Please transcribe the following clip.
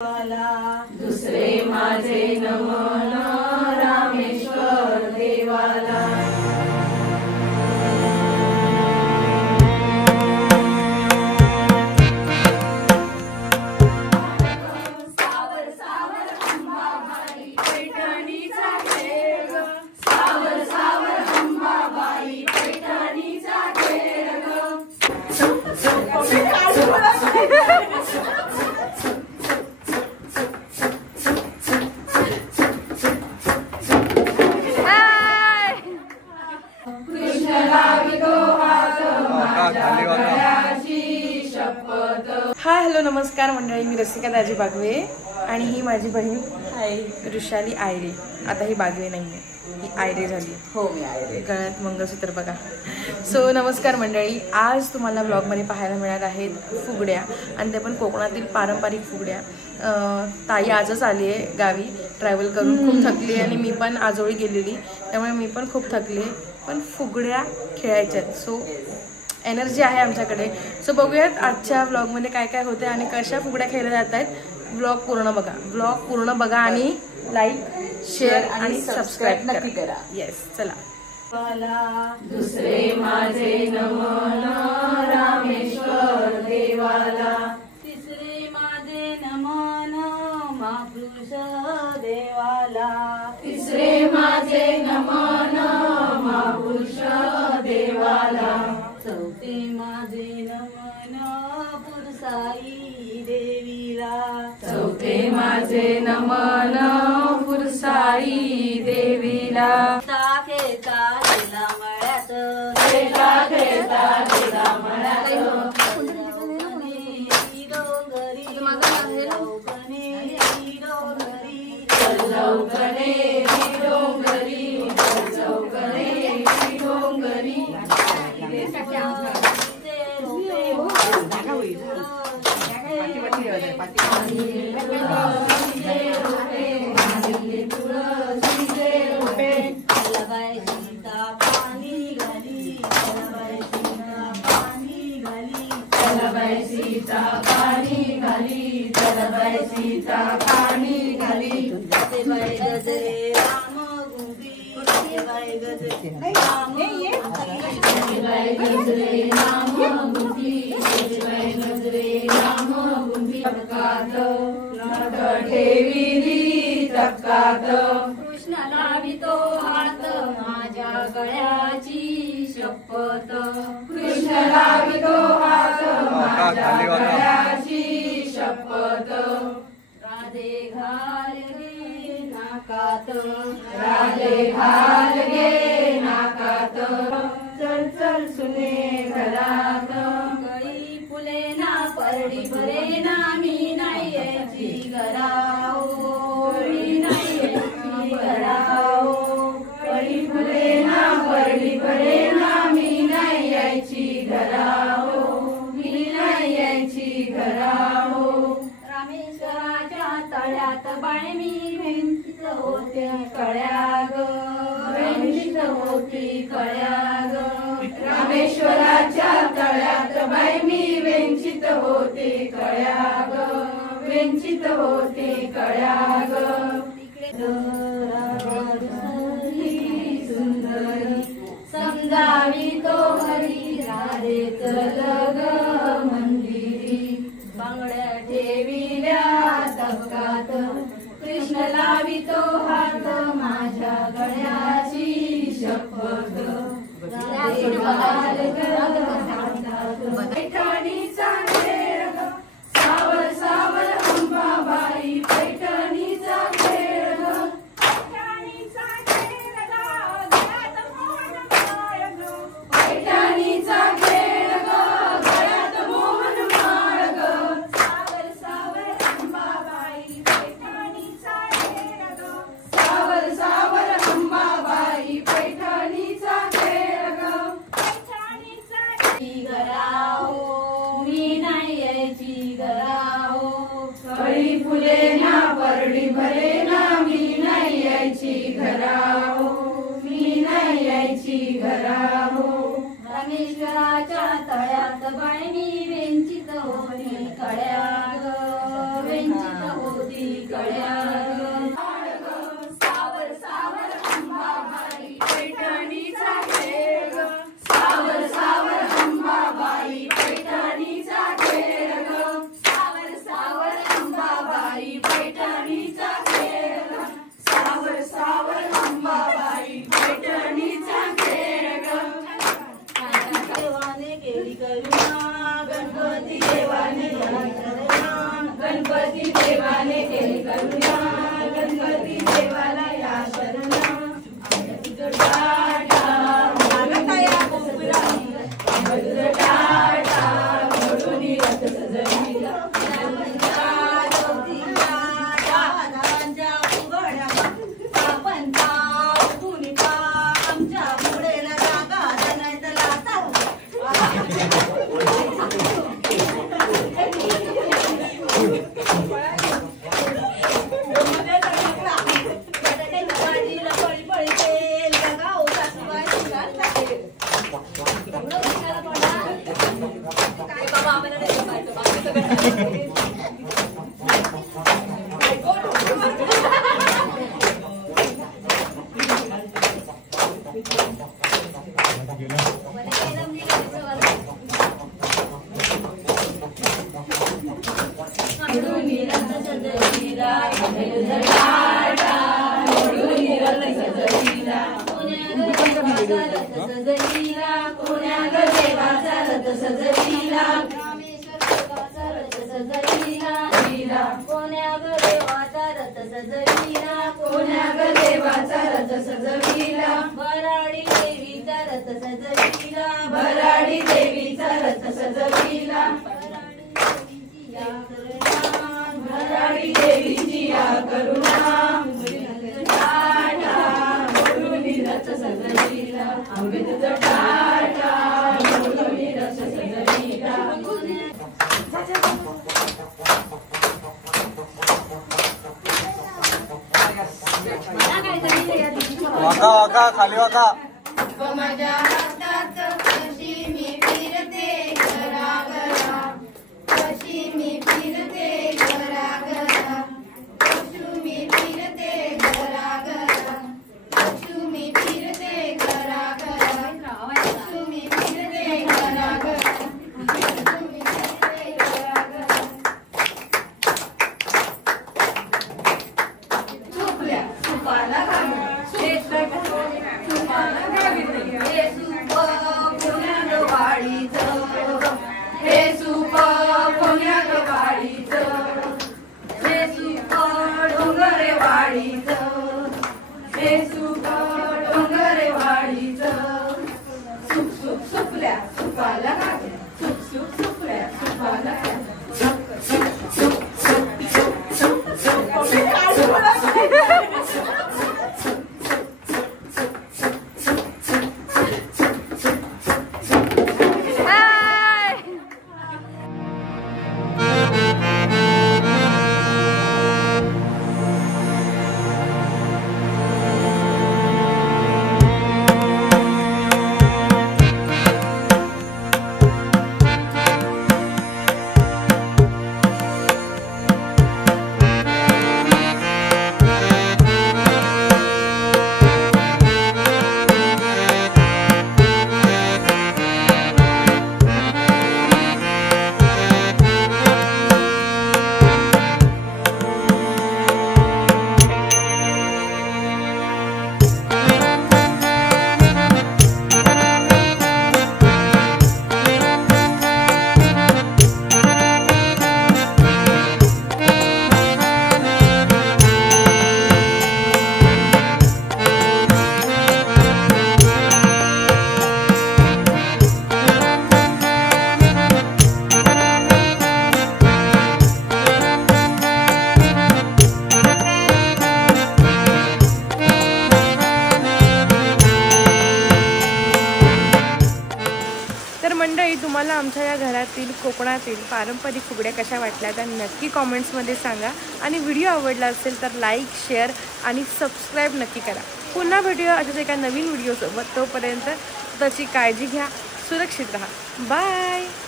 दुसरे माझे नमन रामेश्वर देवाला। हाय हॅलो नमस्कार मंडळी, मी रसिका दाजी बागवे आणि ही माझी बहीण ऋषाली आयरे। आता ही बागवे नाहीये, ही आयरे झाली। हो, मी आयरे। गळ्यात मंगळसूत्र बघा। सो नमस्कार मंडळी, आज तुम्हाला ब्लॉगमध्ये पाहायला मिळणार आहेत फुगड्या, आणि ते पण कोकणातील पारंपरिक फुगड्या। ताई आजच आली आहे गावी ट्रॅव्हल करून, खूप थकली आणि मी पण आजोळी गेलेली, त्यामुळे मी पण खूप थकले, पण फुगड्या खेळायच्यात। सो एनर्जी आहे आमच्याकडे। सो बघूयात आजच्या ब्लॉगमध्ये काय काय होते आणि कशा फुगड्या खेळल्या जात आहेत। ब्लॉग पूर्ण बघा आणि लाईक शेअर आणि सबस्क्राईब नक्की करा। येस, चला। दुसरे माझे नमन रामेश्वर देवाला। तिसरे माझे नमन महापुरुष देवाला। तिसरे माझे नमन महापुरुष देवाला। चौथे माझे नमन पुरसाई देवीला। चौथे माझे नमन पुरसाई देवीला। खेळता गेला मळ्यात, खेळता खेळता गेला मळ्यात, डोंगरी चौकणे डोंगरी चौकणे डोंगरी। सीता पाणी घाली, चलबाई सीता पाणी घाली। बाई गजरे राम गुंबी, बाई गजरे राम बाई गजरे राम गुंबी, बाई गजरे राम गुंबी। तक्कात नट ठेविली तक्कात, कृष्ण लावितो हात माझ्या गळ्याची शपथ। कृष्ण लावितो हात माझ्या गळ्याची शपथ। राधे घाल गे नाकात, राधे घाल गे नाकात, चल चल सुने घरात। कळी फुले ना परडी भरे ना, मी नाही यायची घराओ, मी नाही यायची घराओ। कळी फुले ना परडी भरे ना, मी नाही यायची घराओ, मी नाही यायची घराओ। रामेश्वराच्या तळ्यात बाय मी वेंचित होते कळ्या ग, वेंचित होती कळ्या ग। रामेश्वराच्या तळ्यात बाई मी वेंचित होते कळ्या ग, वेंचित होते कळ्या ग। सुंदरी समजावी तो हरी, राधे चल ग मंदिरी। बांगड्या ठेविल्या तक्कात, कृष्ण लावितो हात माझ्या गळ्याची शपथ। राधे घाल ग हातात, पैठणीचा खेळ ग, सावर सावर अंबाबाई पैठणीचा खेळ ग। पैठणीचा खेळ ग, गळ्यात मोहन माळ ग, पैठणीचा खेळ ग, गळ्यात मोहन माळ ग। सावर सावर अंबाबाई पैठणीचा खेळ ग, सावर सावर अंबाबाई पैठणीचा खेळ ग। घराओ मी नाही यायची घराओ, कळी फुले ना परडी भरे ना, मी नाही यायची घराओ, मी नाही यायची घराओ। रामेश्वराच्या तळ्यात बाय मी वेंचित होती कळ्या ग, वेंचित होती रथ सजविला पुण्या ग देवाचा रथ सजविला रामेश्वर रथ सजविला लीला कोण्या ग देवाचा रथ सजविला पुण्या ग देवाचा रथ सजविला भराडी देवीचा रथ सजविला भराडी देवीचा रथ सजविला भराडी देवीची या करुणा टाटा बोलुनी रथ सजविला अमृत टाटा बोलुनी रथ सजविला वाका वाका खाली वाका माझ्या हातात कशी मी फिरते घराघरा कशी मी फिरते घराघरा कशी मी फिरते घराघरा कशी मी फिरते घराघरा कशी मी फिरते घराघरा कशी मी फिरते घराघरा चुकल्या चुकाला घालून चुकाला घालून हे सुप पुण्यात वाडीचं हे सुप पुण्यात वाडीचं हे सुप डोंगरे वाडीचं हे सुप डोंगरे वाडीचं सुप सुप सुपल्या सुपाला घालून सुप सुप सुपल्या सुपाला तुम्हाला आमच्या या घरातील कोकणातील पारंपरिक फुगड्या कशा वाटल्या त्या नक्की कॉमेंट्समध्ये सांगा आणि व्हिडिओ आवडला असेल तर लाईक शेअर आणि सबस्क्राईब नक्की करा. पुन्हा भेटूया अशाच एका नवीन व्हिडिओसोबत. तोपर्यंत त्याची काळजी घ्या, सुरक्षित राहा. बाय.